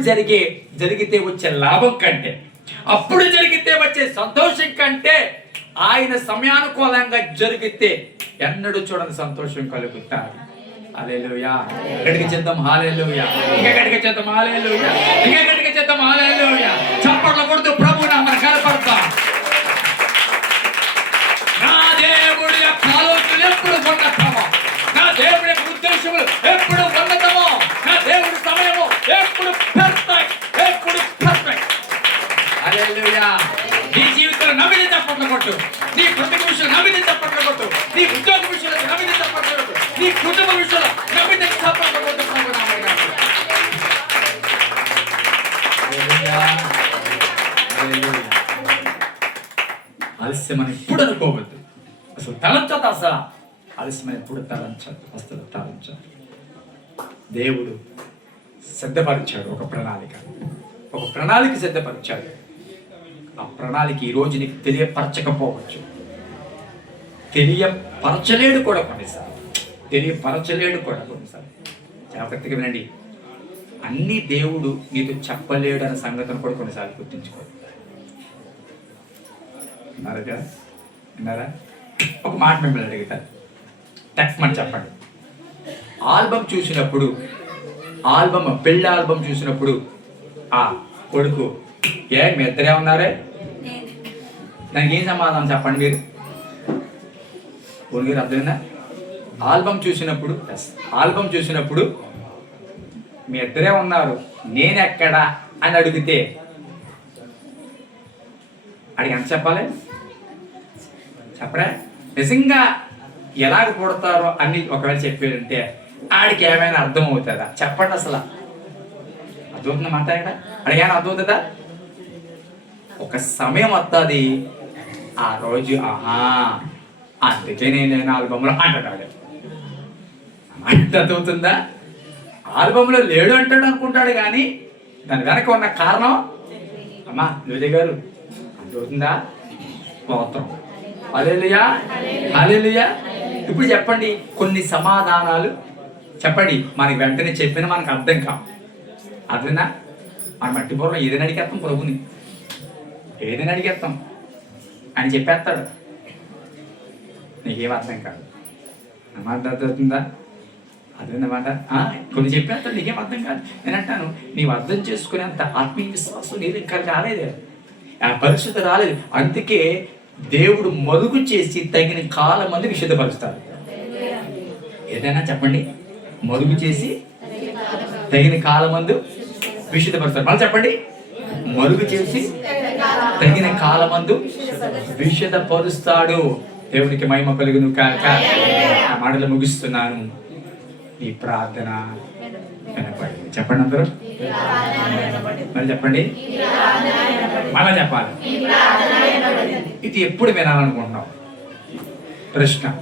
జరిగితే వచ్చే లాభం కంటే, అప్పుడు జరిగితే వచ్చే సంతోషం కంటే, ఆయన సమయానుకూలంగా జరిగితే ఎన్నడూ చూడని సంతోషం కలుగుతారు. హల్లెలూయా. గట్టిగా చేద్దాం హల్లెలూయా. ఇంకా గట్టిగా చేద్దాం హల్లెలూయా. ఇంకా గట్టిగా చేద్దాం హల్లెలూయా. చప్పట్లు కొడుతూ ప్రభువుని మనం కనపడతాం. నా దేవుడి యొక్క ఆలోచనలు ఎప్పుడు ఉన్నతమో, నా దేవుడి యొక్క ఉద్దేశములు ఎప్పుడు ఉన్నతమో, నా దేవుడి సమయము ఎప్పుడు పర్ఫెక్ట్. హల్లెలూయా. నీ జీవితంలో నమ్మిన చప్పట్లు కొట్టు, నీ ప్రతి విషయంలో నమ్మిన చప్పట్లు కొట్టు, నీ ఉద్యోగ విషయంలో నమ్మిన చప్పట్లు కొట్టు, నీ కుటుంబ విషయంలో నమ్మిన చప్పట్లు కొట్టు. ఆలస్యమని ఎప్పుడు అనుకోవద్దు. అసలు తలంచదు. అసలు ఆలస్యమని ఎప్పుడు తలంచదు. అసలు తలంచదు. దేవుడు సిద్ధపరిచాడు ఒక ప్రణాళిక సిద్ధపరిచాడు. ఆ ప్రణాళిక ఈ రోజు నీకు తెలియపరచకపోవచ్చు, తెలియపరచలేడు కూడా కొన్నిసార్లు. జాగ్రత్తగా వినండి. అన్ని దేవుడు నీతో చెప్పలేడు అనే సంగతిని కూడా కొన్నిసార్లు గుర్తుంచుకోవాలి. విన్నారా? ఒక మాట మిమ్మల్ని అడుగుతారు, టక్మని చెప్పండి. పెళ్ళి ఆల్బమ్ చూసినప్పుడు ఆ కొడుకు మీ ఇద్దరే ఉన్నారే, దానికి ఏం సమాధానం చెప్పండి మీరు? మీరు అర్థమైందా? ఆల్బమ్ చూసినప్పుడు మీ ఇద్దరే ఉన్నారు, నేనెక్కడా అని అడిగితే అడిగి ఎంత చెప్పాలి? చెప్పరా? నిజంగా ఎలాగ పుడతారో అన్ని ఒకవేళ చెప్పాడంటే ఆడికి ఏమైనా అర్థం అవుతుందా? చెప్పండి అసలు. అర్థమవుతుందా మాట్లాడ? అడిగాను అర్థమవుతుందా? ఒక సమయం వస్తుంది, ఆ రోజు ఆహా అందుకే నేను ఆల్బమ్లో అంటాడు. అర్థమవుతుందా? ఆల్బమ్లో లేడు అంటాడు అనుకుంటాడు, కానీ దాని వెనక ఉన్న కారణం అమ్మా యోజయ్ గారు అర్థమవుతుందా? స్తోత్రం. హల్లెలూయా హల్లెలూయా. ఇప్పుడు చెప్పండి, కొన్ని సమాధానాలు చెప్పండి మనకి వెంటనే చెప్పిన మనకు అర్థం కావు. అర్థనా? మన మట్టి పూర్వం ఏదైనా అడిగేస్తాం, ప్రభుని ఏదైనా అడిగేస్తాం అని చెప్పేస్తాడు, నీకేం అర్థం కాదు అన్నమాట. అర్థమవుతుందా? అదేనమాట. కొన్ని చెప్పేస్తాడు, నీకేం అర్థం కాదు. నేను అంటాను, నీవు అర్థం చేసుకునేంత ఆత్మీయ విశ్వాసం నీరు ఇంకా రాలేదు, ఆ పరిస్థితి రాలేదు. అందుకే దేవుడు మరుగు చేసి తగిన కాలం మంది విశుద్ధపరుస్తాడు. ఏదైనా చెప్పండి, మరుగు చేసి తగిన కాలం మందు విశుద్ధపరుస్తాడు. మళ్ళీ చెప్పండి, మరుగు చేసి తగిన కాలమందు విశుద్ధపరుస్తాడు. దేవునికి మహిమ కలుగును కాక. ఆ మాటలు ముగిస్తున్నాను. ఈ ప్రార్థన వినపడింది. చెప్పండి అందరూ, మరి చెప్పండి, మళ్ళా చెప్పాలి. ఇది ఎప్పుడు వినాలనుకుంటున్నాం? ప్రశ్న.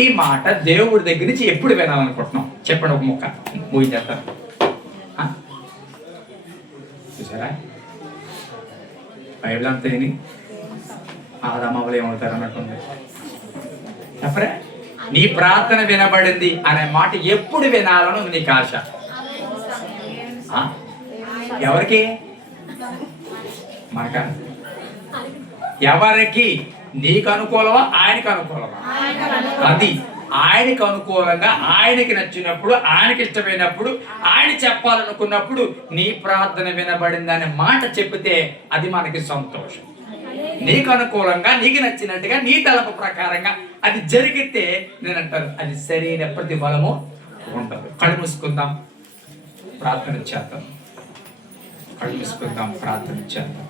ఈ మాట దేవుడి దగ్గర నుంచి ఎప్పుడు వినాలనుకుంటున్నాం? చెప్పండి, ఒక ముక్క ముగించేస్తాను. చూసారా, బైబిల్ అంతా ఏని ఆదామవులు ఏమవుతారు అన్నట్టుంది. చెప్పరే, నీ ప్రార్థన వినబడింది అనే మాట ఎప్పుడు వినాలని నీకు ఆశ? ఎవరికి? మనక ఎవరికి? నీకు అనుకూలమా ఆయనకు అనుకూలమా? అది ఆయనకు అనుకూలంగా, ఆయనకి నచ్చినప్పుడు, ఆయనకి ఇష్టమైనప్పుడు, ఆయన చెప్పాలనుకున్నప్పుడు నీ ప్రార్థన వినబడింది అనే మాట చెప్తే అది మనకి సంతోషం. నీకు అనుకూలంగా, నీకు నచ్చినట్టుగా, నీ తలపు ప్రకారంగా అది జరిగితే నేనంటాను అది సరైన ప్రతిఫలము ఉండదు. కళ్ళు మూసుకుందాం, ప్రార్థన చేద్దాం. కళ్ళు మూసుకుందాం, ప్రార్థన చేద్దాం.